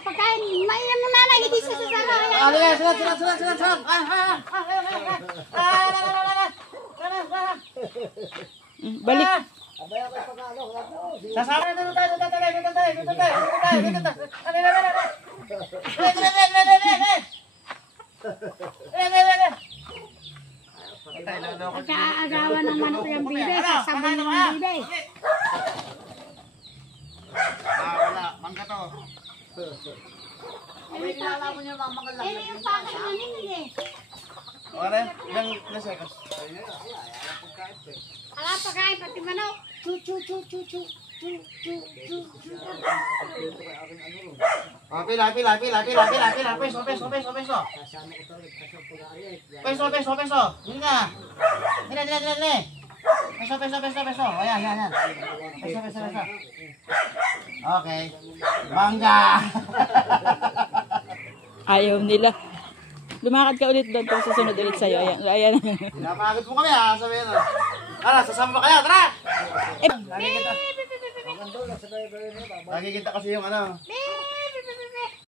pagkain. Mainam mo nanay, hindi siya sasama. Sunod. Balik. Sasama na doon tayo. Pagkaagawan ng manok yung bibe, sasabunin ng bibe. Wala, mangga to. Yung pakay na nila eh. Wala, ilang seconds? Ala pagkain, pati manok. Chu. Pila. Peso. Yun nga. Dili. Peso. O yan. Peso. Okay. Bangga. Ayaw nila. Lumakad ka ulit doon kung susunod ulit sa'yo. Ayan. Pinapagod mo kami ha. Sabihin na. Tara, sasama ba kayo? Tara! Nakikita kasi yung ano.